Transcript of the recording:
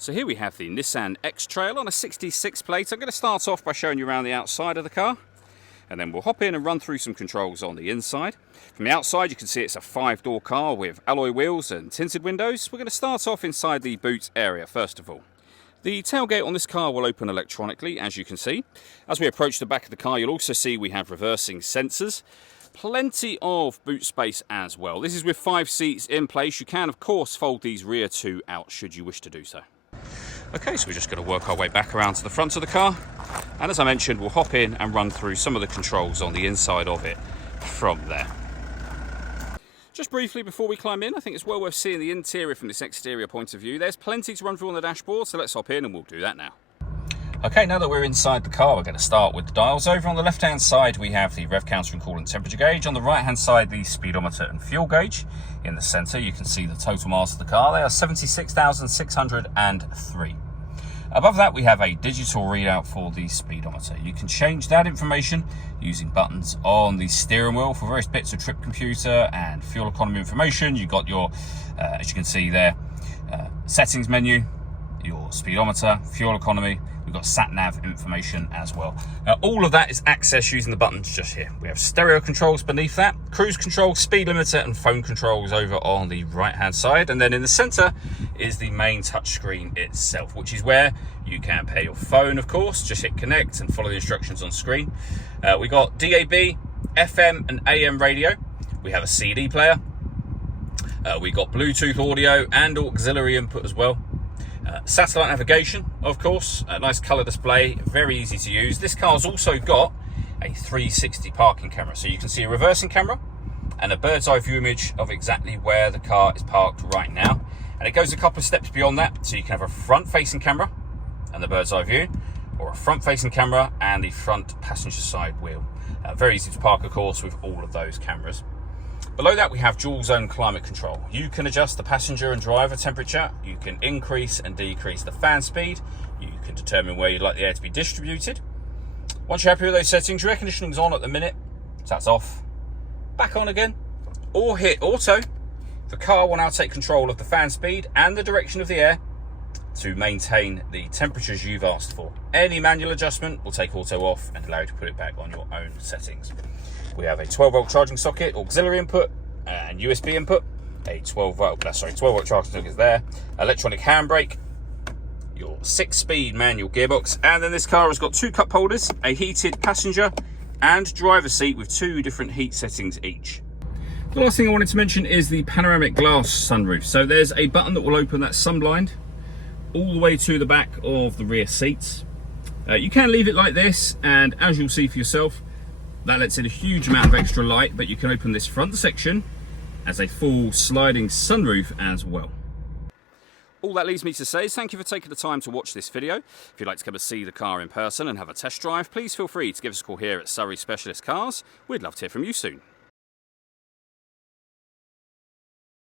So here we have the Nissan X-Trail on a 66 plate. I'm going to start off by showing you around the outside of the car, and then we'll hop in and run through some controls on the inside. From the outside you can see it's a 5-door car with alloy wheels and tinted windows. We're going to start off inside the boot area first of all. The tailgate on this car will open electronically, as you can see. As we approach the back of the car, you'll also see we have reversing sensors. Plenty of boot space as well. This is with 5 seats in place. You can, of course, fold these rear 2 out should you wish to do so. Okay, so we're just going to work our way back around to the front of the car. And as I mentioned, we'll hop in and run through some of the controls on the inside of it from there. Just briefly before we climb in, I think it's well worth seeing the interior from this exterior point of view. There's plenty to run through on the dashboard, so let's hop in and we'll do that now. Okay, now that we're inside the car, we're going to start with the dials. Over on the left-hand side, we have the rev counter and coolant temperature gauge. On the right-hand side, the speedometer and fuel gauge. In the centre, you can see the total miles of the car. They are 76,603. Above that, we have a digital readout for the speedometer. You can change that information using buttons on the steering wheel for various bits of trip computer and fuel economy information. You've got your, as you can see there, settings menu, your speedometer, fuel economy. We've got sat-nav information as well. Now, all of that is accessed using the buttons just here. We have stereo controls beneath that, cruise control, speed limiter and phone controls over on the right-hand side. And then in the center is the main touchscreen itself, which is where you can pair your phone, of course. Just hit connect and follow the instructions on screen. We got DAB, FM and AM radio. We have a CD player. We got Bluetooth audio and auxiliary input as well. Satellite navigation, of course, a nice colour display, very easy to use. This car's also got a 360 parking camera, so you can see a reversing camera and a bird's eye view image of exactly where the car is parked right now. And it goes a couple of steps beyond that, so you can have a front facing camera and the bird's eye view, or a front facing camera and the front passenger side wheel. Very easy to park, of course, with all of those cameras. Below that, we have dual zone climate control. You can adjust the passenger and driver temperature. You can increase and decrease the fan speed. You can determine where you'd like the air to be distributed. Once you're happy with those settings, your air conditioning's on at the minute, so that's off. Back on again, or hit auto. The car will now take control of the fan speed and the direction of the air to maintain the temperatures you've asked for. Any manual adjustment will take auto off and allow you to put it back on your own settings. We have a 12-volt charging socket, auxiliary input, and USB input. A 12-volt charging socket is there. Electronic handbrake, your 6-speed manual gearbox, and then this car has got 2 cup holders, a heated passenger and driver seat with 2 different heat settings each. The last thing I wanted to mention is the panoramic glass sunroof. So there's a button that will open that sunblind all the way to the back of the rear seats. You can leave it like this, and as you'll see for yourself, that lets in a huge amount of extra light, but you can open this front section as a full sliding sunroof as well. All that leaves me to say is thank you for taking the time to watch this video. If you'd like to come and see the car in person and have a test drive, please feel free to give us a call here at Surrey Specialist Cars. We'd love to hear from you soon.